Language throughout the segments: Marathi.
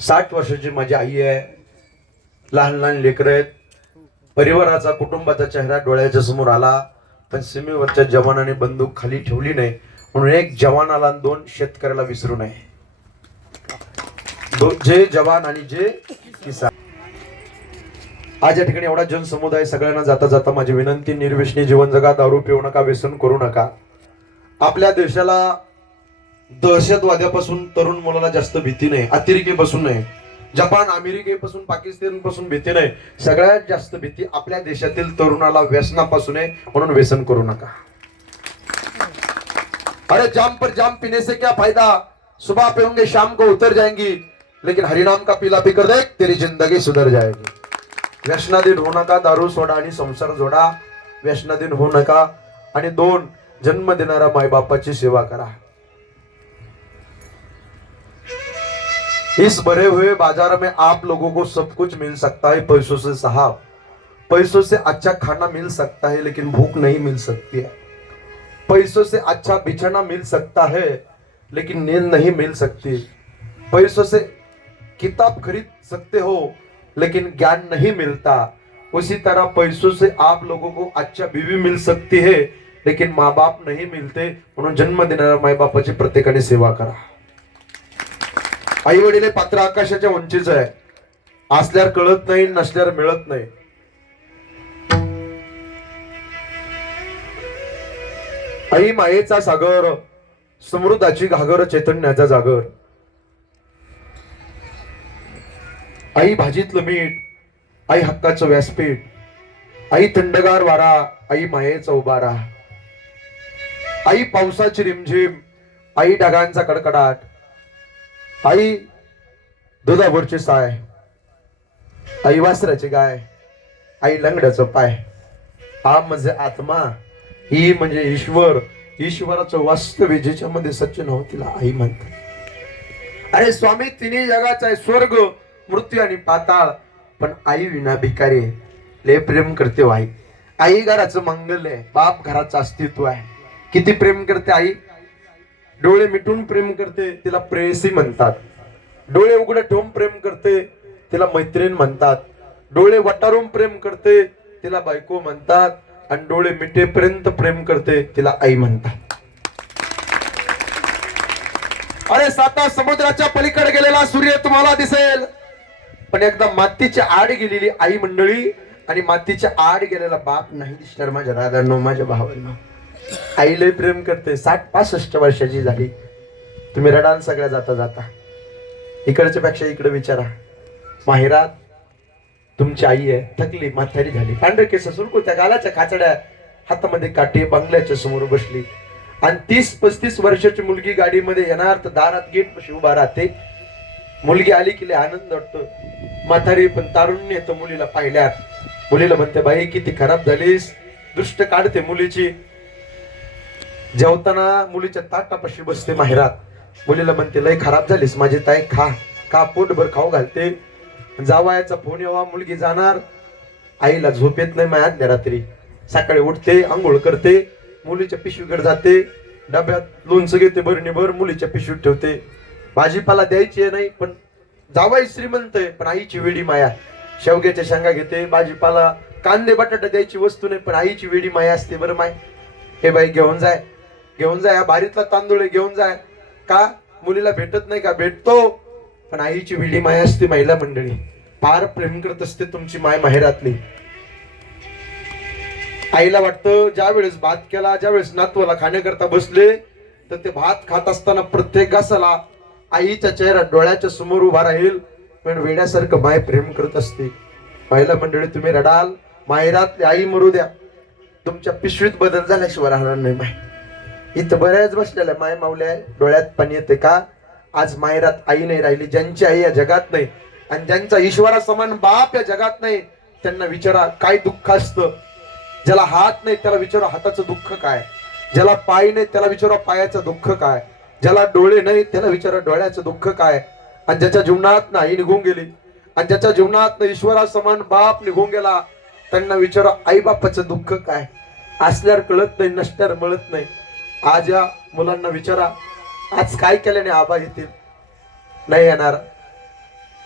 60 वर्षाची माझी आई आहे, लहान लहान लेकरं आहेत, परिवाराचा कुटुंबाचा चेहरा डोळ्याच्या समोर आला, पण सीमेवरच्या जवानाने बंदूक खाली ठेवली नाही. म्हणून एक जवानाला आणि 2 शेतकऱ्याला विसरू नये. जे जवान आणि जे किसान. आज या ठिकाणी एवढा जनसमुदाय, सगळ्यांना जाता जाता माझी विनंती, निर्व्यसनी जीवन जगा, दारू पिऊ नका, व्यसन करू नका. आपल्या देशाला दहशतवाद्यापासून तरुण मुलाला जास्त भीती नाही, अतिरेकीपासून नाही, जपान अमेरिकेपासून पाकिस्तान पासून भीती नाही, सगळ्यात जास्त भीती आपल्या देशातील तरुणाला व्यसनापासून आहे. म्हणून व्यसन करू नका. अरे जाम पर जाम पीने से क्या फायदा, सुबह पीऊंगे शाम को उतर जाएंगी, लेकिन हरिनाम का पीला पीकर देख तेरी जिंदगी सुधर जाएगी. व्यसनाधीन होऊ नका, दारू सोडा आणि संसार जोडा. व्यसनाधीन होऊ नका. आणि 2, जन्म देणाऱ्या मायबापाची सेवा करा. इस भरे हुए बाजार में आप लोगों को सब कुछ मिल सकता है पैसों से साहब, पैसों से अच्छा खाना मिल सकता है लेकिन भूख नहीं मिल सकती है. पैसों से अच्छा बिछाना मिल सकता है लेकिन नींद नहीं मिल सकती. पैसों से किताब खरीद सकते हो लेकिन ज्ञान नहीं मिलता. उसी तरह पैसों से आप लोगों को अच्छा बीवी मिल सकती है लेकिन माँ बाप नहीं मिलते. म्हणून जन्म देणाऱ्या माय बापाची प्रत्येकाने सेवा करा. आई वडील पात्र आकाशाच्या उंचीच आहे, असल्यावर कळत नाही, नसल्यावर मिळत नाही. आई मायेचा सागर, समृद्धाची घागर, चैतन्याचा जागर. आई भाजीतलं मीठ, आई हक्काचं व्यासपीठ, आई थंडगार वारा, आई मायेचा उभारा. आई पावसाची रिमझिम, आई ढगांचा कडकडाट, आई दुधावरची साय, आई वासराची गाय, आई लंगड्याचं पाय. हा म्हणजे आत्मा, ही म्हणजे ईश्वर. ईश्वराचं वास्तव्य ज्याच्यामध्ये सचिन हो तिला आई म्हणतात. अरे स्वामी तिन्ही जगाचा आहे, स्वर्ग, मृत्यू आणि पाताळ, पण आई विना भिकारी. लय प्रेम करते हो आई. आई घराचं मंगल आहे, बाप घराचं अस्तित्व आहे. किती प्रेम करते आई. डोळे मिटून प्रेम करते, तिला प्रेयसी म्हणतात. डोळे उघडे ठेवून प्रेम करते, तिला मैत्रीण म्हणतात. डोळे वटारून प्रेम करते, तिला बायको म्हणतात. आणि डोळे मिटेपर्यंत प्रेम करते, तिला आई म्हणतात. अरे 7 समुद्राच्या पलीकडे गेलेला सूर्य तुम्हाला दिसेल, पण एकदा मातीच्या आड गेलेली आई मंडळी आणि मातीच्या आड गेलेला बाप नाही दिसणार. माझ्या दादांनो, माझ्या भावांनो, आई लय प्रेम करते. 60-65 वर्षाची झाली. तुम्ही रडाल सगळ्या जाता जाता. इकडच्या पेक्षा इकडे विचारा. माहेरात तुमची आई आहे, थकली, म्हातारी झाली, पांढरे केस, सुरकुत्या, गालाच्या खाचड्या, हातामध्ये काठी, बंगल्याच्या समोर बसली. आणि 30-35 वर्षाची मुलगी गाडीमध्ये येणार तर दारात गेट पशी उभा राहते. मुलगी आली की लय आनंद वाटतो. म्हातारी पण तारुण्य येतं मुलीला पाहिल्यात. मुलीला म्हणते, बाई किती खराब झालीस. दृष्ट काढते मुलीची. जेवताना मुलीच्या ताटापाशी बसते माहेरात. मुलीला म्हणते, लय खराब झालीस माझी ताई, खा खा, पोटभर खाऊ घालते. जावयाचा फोन यावा, मुलगी जाणार. आईला झोप येत नाही मध्य रात्री. सकाळी उठते, आंघोळ करते, मुलीच्या पिशवीकडे जाते, डब्यात लोणचं घेते बरणीभर, मुलीच्या पिशवीत ठेवते. भाजीपाला द्यायची नाही, पण जावाई श्रीमंत आहे, पण आईची वेडी माया. शेवग्याच्या शेंगा घेते, भाजीपाला, कांदे बटाटा द्यायची वस्तू नाही, पण आईची वेडी माया असते. बरं माय, हे बाई घेऊन जाय, घेऊन जाय, बारीतला तांदूळ घेऊन जाय. का मुलीला भेटत नाही का? भेटतो, पण आईची वेडी माया असते. महिला मंडळी फार प्रेम करत असते तुमची माय माहेरातली. आईला वाटतं ज्या वेळेस भात केला, ज्या वेळेस नातवाला खाण्याकरता बसले, तर ते भात खात असताना प्रत्येक घासाला आईचा चेहरा डोळ्याच्या समोर उभा राहील. पण वेड्यासारखं माय प्रेम करत असते. महिला मंडळी तुम्ही रडाल, माहेरातली आई मरू द्या, तुमच्या पिशवीत बदल झाल्याशिवाय राहणार नाही. माय इथं बऱ्याच बसलेल्या माय मावल्या डोळ्यात पाणी येते. का? आज माहेरात आई नाही राहिली. ज्यांची आई या जगात नाही आणि ज्यांचा ईश्वरा समान बाप या जगात नाही, त्यांना विचारा काय दुःख असतं. ज्याला हात नाही त्याला विचारा हाताचं दुःख काय. ज्याला पाय नाही त्याला विचारा पायाचं दुःख काय. ज्याला डोळे नाही त्याला विचारा डोळ्याचं दुःख काय. आणि ज्याच्या जीवनात आई निघून गेली आणि ज्याच्या जीवनात ईश्वरा समान बाप निघून गेला, त्यांना विचारा आई बापाचं दुःख काय. असल्यावर कळत नाही, नसल्यावर मिळत नाही. आज या मुलांना विचारा, आज काय केल्याने आबा येतील? नाही येणार.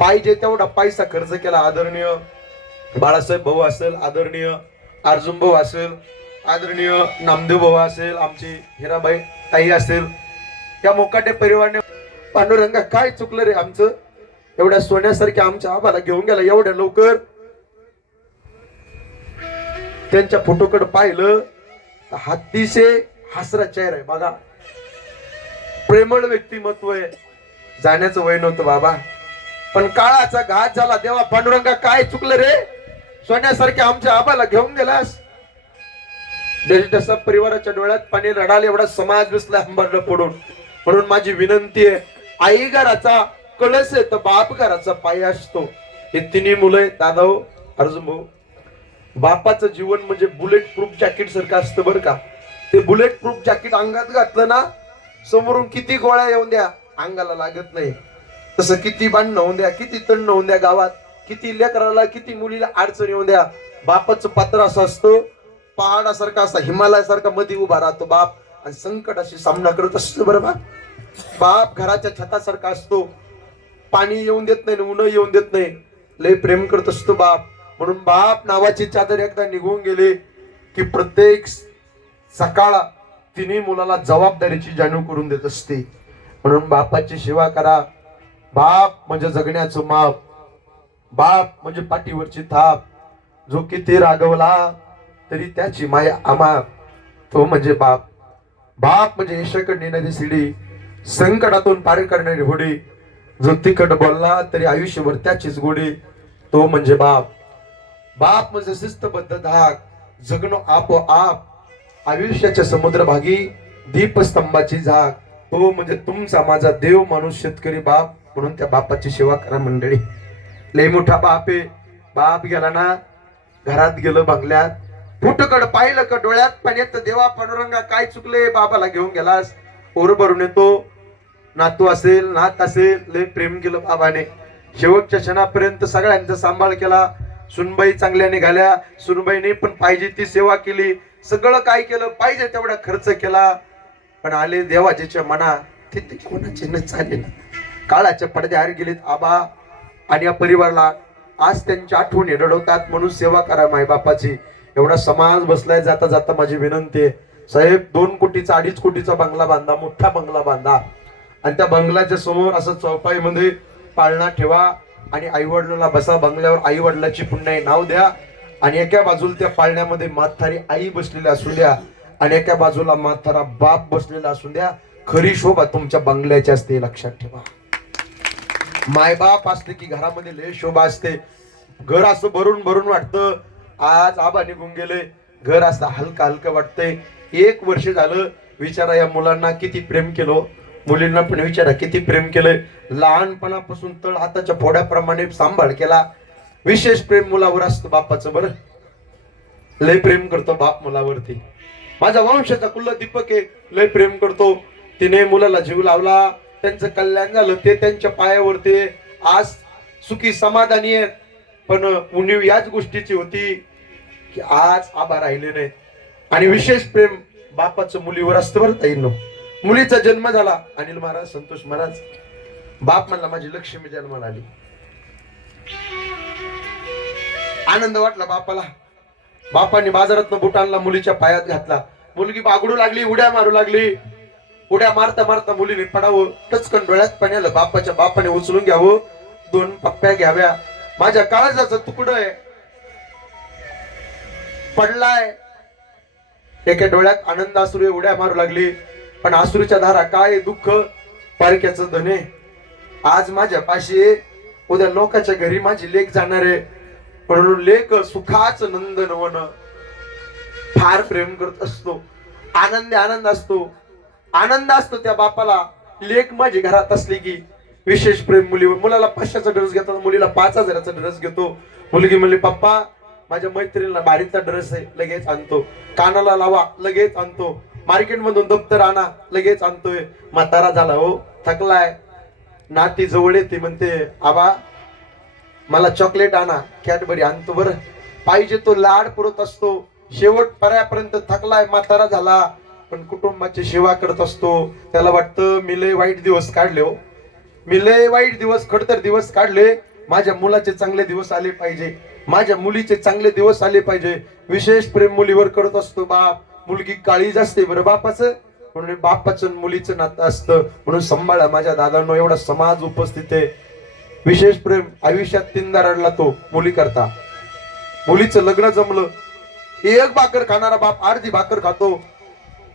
पाहिजे तेवढा पैसा खर्च केला. आदरणीय बाळासाहेब भाऊ असेल, आदरणीय अर्जुन भाऊ असेल, आदरणीय नामदेव भाऊ असेल, आमची हिराबाई ताई असेल, या मोकाटे परिवाराने पांडुरंगा काय चुकलं रे आमचं, एवढ्या सोन्यासारख्या आमच्या आबाला घेऊन गेला एवढ्या लवकर. त्यांच्या फोटोकडे पाहिलं तर अतिशय हसरा चेहरा आहे बघा, प्रेमळ व्यक्तिमत्व आहे. जाण्याचं वय नव्हतं बाबा, पण काळाचा घात झाला. तेव्हा पांडुरंगा काय चुकलं रे, सोन्यासारख्या आमच्या आबाला घेऊन गेलास. परिवाराच्या डोळ्यात पाणी रडाल एवढा समाज बसला अंबारला पडून. म्हणून माझी विनंती आहे, आई घराचा कळस आहे तर बाप घराचा पाय असतो. हे तिन्ही मुलं आहेत दादा अर्जुन भाऊ. बापाचं जीवन म्हणजे बुलेट प्रूफ जॅकेट सारखं असतं बरं का. ते बुलेट प्रूफ जॅकेट अंगात घातलं ना, समोरून किती गोळ्या येऊन द्या अंगाला लागत नाही. तसं किती भांडणं होऊन द्या, किती तण होऊन द्या गावात, किती लेकराला किती मुलीला अडचण येऊन द्या, बापाचं पात्र असं असतं पहाडासारखा, असा हिमालयासारखा मध्ये उभा राहतो बाप आणि संकटाशी सामना करत असतो. बरोबर, बाप घराच्या छतासारखा असतो, पाणी येऊन देत नाही, ऊन येऊन देत नाही, लय प्रेम करत असतो बाप. म्हणून बाप नावाची चादर एकदा निघून गेले की प्रत्येक सकाळ तिन्ही मुलाला जबाबदारीची जाणीव करून देत असते. म्हणून बापाची सेवा करा. बाप म्हणजे जगण्याचं माप, बाप म्हणजे पाठीवरची थाप. जो किती रागवला तरी त्याची माया अमाप, तो म्हणजे बाप. बाप म्हणजे यशाकडे नेणारी शिडी, संकटातून पार करणारी होडी. जो तिखट बोलला तरी आयुष्यभर त्याचीच गोडी, तो म्हणजे बाप. बाप म्हणजे शिस्तबद्ध धाक, जगणं आपोआप आयुष्याच्या समुद्रभागी दीपस्तंभाची झाक. तो म्हणजे तुमचा माझा देव माणूस शेतकरी बाप. म्हणून त्या बापाची सेवा करा मंडळी. लय मोठा बाप आहे. बाप गेला ना, घरात गेलं बंगल्यात, फुटकड पाहिलं का डोळ्यात पाण्यात, देवा पांडुरंगा काय चुकले, बाबाला घेऊन गेलास. ओर भरून येतो. नातू असेल नात असेल, लय प्रेम केलं बाबाने. शेवटच्या क्षणापर्यंत सगळ्यांचा सांभाळ केला. सुनबाई चांगल्या निघाल्या, सुनबाईने पण पाहिजे ती सेवा केली, सगळं काय केलं, पाहिजे तेवढा खर्च केला. पण आले देवाजीच्या मना तिथे कोणाचे न चाले ना. काळाच्या पडद्यावर गेलेत आबा आणि या परिवाराला आज त्यांच्या आठवणी रडवतात. म्हणून सेवा करा मायबापाची. एवढा समाज बसलाय, जाता जाता माझी विनंती आहे साहेब, 2 कोटीचा 2.5 कोटीचा बंगला बांधा, मोठा बंगला बांधा आणि त्या बंगल्याच्या समोर असं चौपाईमध्ये पाळणा ठेवा आणि आई वडिलांना बसा. बंगल्यावर आई वडिलाची पुण्य नाव द्या आणि एका बाजूला त्या पाळण्यामध्ये म्हातारी आई बसलेली असू द्या आणि एका बाजूला म्हातारा बाप बसलेला असू द्या. खरी शोभा तुमच्या बंगल्याची असते, लक्षात ठेवा. मायबाप असते की घरामध्ये लय शोभा असते. घर असं भरून भरून वाटतं. आज आबा निघून गेले, घर असं हलका हलकं वाटतंय. 1 वर्ष झालं. विचारा या मुलांना किती प्रेम केलं, मुलींना पण विचारा किती प्रेम केलंय. लहानपणापासून तळ हाताच्या फोड्याप्रमाणे सांभाळ केला. विशेष प्रेम मुलावर असतं बापाचं. बरं, लय प्रेम करतो बाप मुलावरती. माझा वंशाचा कुल्ला दीपक आहे, लय प्रेम करतो. तिने मुलाला जीव लावला, त्यांचं कल्याण झालं, ते त्यांच्या पायावरती आज सुखी समाधानी आहेत. पण उणीव याच गोष्टीची होती की आज आबा राहिले नाही. आणि विशेष प्रेम बापाचं मुलीवर असतं बरं ताईंनो. मुलीचा जन्म झाला, अनिल महाराज, संतोष महाराज, बाप म्हणला माझी लक्ष्मी जन्माला आली. आनंद वाटला बापाला. बापाने बाजारातनं बूट आणला, मुलीच्या पायात घातला. मुलगी बागडू लागली, उड्या मारू लागली. उड्या मारता मारता मुलीने पडावं, टचकन डोळ्यात पाणी आलं. बापाच्या बापाने उचलून घ्यावं, 2 पप्प्या घ्याव्या. माझ्या काळजाचं तुकडं आहे, पडलाय. एका डोळ्यात आनंद अश्रू, उड्या मारू लागली. पण अश्रूच्या धारा काय, दुःख पारक्याचं धने. आज माझ्या पाशी, उद्या लोकांच्या घरी माझी लेक जाणार आहे. म्हणून लेक सुखाचं नंदनवन. फार प्रेम करत असतो, आनंद असतो, आनंद असतो त्या बापाला. लेक माझी घरात असली की विशेष प्रेम मुलीवर. मुलाला 500चा ड्रेस घेतो, मुलीला 5000चा ड्रेस घेतो. मुलगी म्हणली पप्पा माझ्या मैत्रिणीला भारीचा ड्रेस आहे, लगेच आणतो. कानाला लावा, लगेच आणतो. मार्केट मधून दप्तर आणा, लगेच आणतोय. म्हातारा झाला हो, थकलाय. नाती जवळ येते, म्हणते आबा मला चॉकलेट आणा, कॅडबरी आणतो. बरं, पाहिजे तो लाड पुरत असतो. शेवट पर्यंत थकलाय, म्हातारा झाला, पण कुटुंबाची सेवा करत असतो. त्याला वाटतं मी लय वाईट दिवस काढले हो, मी लय वाईट दिवस, खडतर दिवस काढले. माझ्या मुलाचे चांगले दिवस आले पाहिजे, माझ्या मुलीचे चांगले दिवस आले पाहिजे. विशेष प्रेम मुलीवर करत असतो बाप. मुलगी काळीज असते बरं बापाचं, म्हणून बापाचं मुलीचं नातं असतं. म्हणून सांभाळा माझ्या दादांनो, एवढा समाज उपस्थित आहे. विशेष प्रेम आयुष्यात तीनदा रडला तो मुली करता. मुलीचं लग्न जमलं, एक भाकर खाणारा बाप अर्धी भाकर खातो,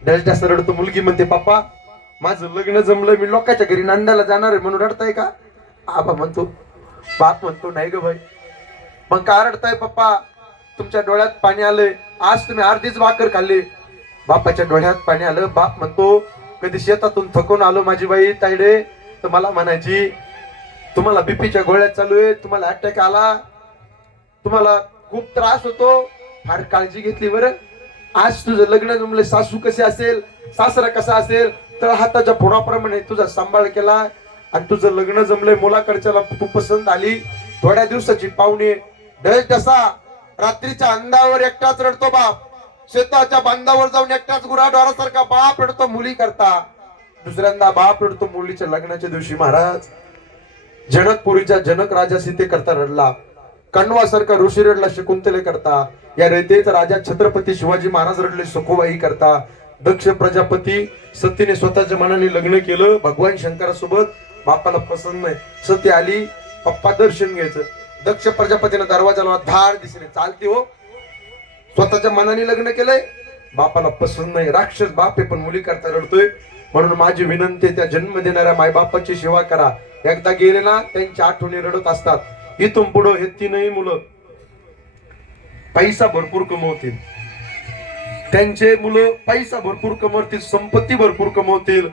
जास्त रडतो. मुलगी म्हणते पप्पा माझं लग्न जमलं, मी लोकांच्या घरी नांदायला जाणार आहे म्हणून रडताय का? आबा म्हणतो, बाप म्हणतो नाही ग भाई. मग का रडताय पप्पा? तुमच्या डोळ्यात पाणी आलंय, आज तुम्ही अर्धीच भाकर खाल्ली. बापाच्या डोळ्यात पाणी आलं. बाप म्हणतो कधी शेतातून थकून आलो माझी बाई ताईडे तर मला म्हणायची तुम्हाला बीपीच्या गोळ्या चालू आहे, तुम्हाला अटॅक आला, तुम्हाला खूप त्रास होतो, फार काळजी घेतली बरं. आज तुझं लग्न जमलं, सासू कशी असेल, सासरा कसा असेल, तर हाताच्या फोडाप्रमाणे तुझा सांभाळ केला आणि तुझं लग्न जमलंय. मुलाकडच्याला तू पसंत आली. थोड्या दिवसाची पाहुणे डळ तसा रात्रीच्या अंधावर एकटाच रडतो बाप. शेताच्या बांधावर जाऊन एकटाच गुराढोरासारखा बाप रडतो मुली करता. दुसऱ्यांदा बाप रडतो मुलीच्या लग्नाच्या दिवशी. महाराज जनकपुरीच्या जनक राजा सीते करता रडला, कण्वासारखा ऋषी रडला शकुंतले करता. या रयतेचा राजा छत्रपती शिवाजी महाराज रडले सखुबाई करता. दक्ष प्रजापती सतीने स्वतःच्या मनाने लग्न केलं भगवान शंकरासोबत. बापाला पसंत नाही, सती आली, पप्पा दर्शन घ्यायचं. दक्ष प्रजापतीने दरवाजाला धाड दिसले, चालते हो, स्वतःच्या मनाने लग्न केलंय, बापाला पसंत नाही. राक्षस बाप आहे पण मुली करता रडतोय. म्हणून माझी विनंती, त्या जन्म देणाऱ्या मायबापाची सेवा करा. एकदा गेले ना त्यांच्या आठवणी रडत असतात. इथून पुढं हे तीनही मुलं पैसा भरपूर कमवतील, त्यांचे मुलं पैसा भरपूर कमवतील, संपत्ती भरपूर कमवतील.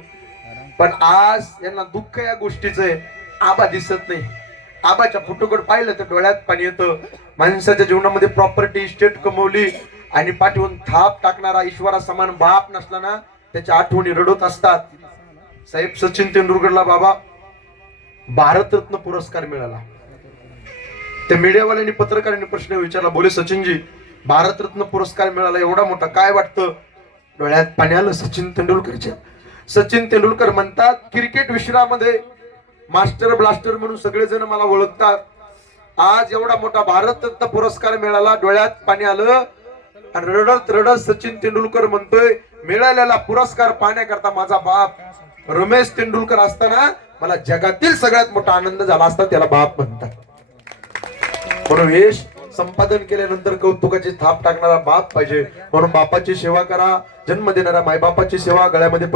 पण आज यांना दुःख या गोष्टीचं आहे, आबा दिसत नाही. आबाच्या फोटोकडे पाहिलं तर डोळ्यात पाणी येतं. माणसाच्या जीवनामध्ये प्रॉपर्टी इस्टेट कमवली आणि पाठवून थाप टाकणारा ईश्वरा समान बाप नसला ना, त्याच्या आठवणी रडत असतात. साहेब सचिन तेंडुलकरला बाबा भारतरत्न पुरस्कार मिळाला. त्या मीडियावाल्यांनी पत्रकारांनी प्रश्न विचारला, बोले सचिनजी भारतरत्न पुरस्कार मिळाला, एवढा मोठा, काय वाटतं? डोळ्यात पाणी आलं सचिन तेंडुलकरच्या. सचिन तेंडुलकर म्हणतात क्रिकेट विश्वामध्ये मास्टर ब्लास्टर म्हणून सगळेजण मला ओळखतात. आज एवढा मोठा भारतरत्न पुरस्कार मिळाला, डोळ्यात पाणी आलं आणि रडत रडत सचिन तेंडुलकर म्हणतोय मिळालेला पुरस्कार पाहण्याकरता माझा बाप रमेश तेंडुलकर असताना मला जगातील सगळ्यात मोठा आनंद झाला असता, त्याला बाप म्हणतात. म्हणून यश संपादन केल्यानंतर कौतुकाची थाप टाकणारा बाप पाहिजे. म्हणून बापाची सेवा करा, जन्म देणाऱ्या मायबापाची सेवा, गळ्यामध्ये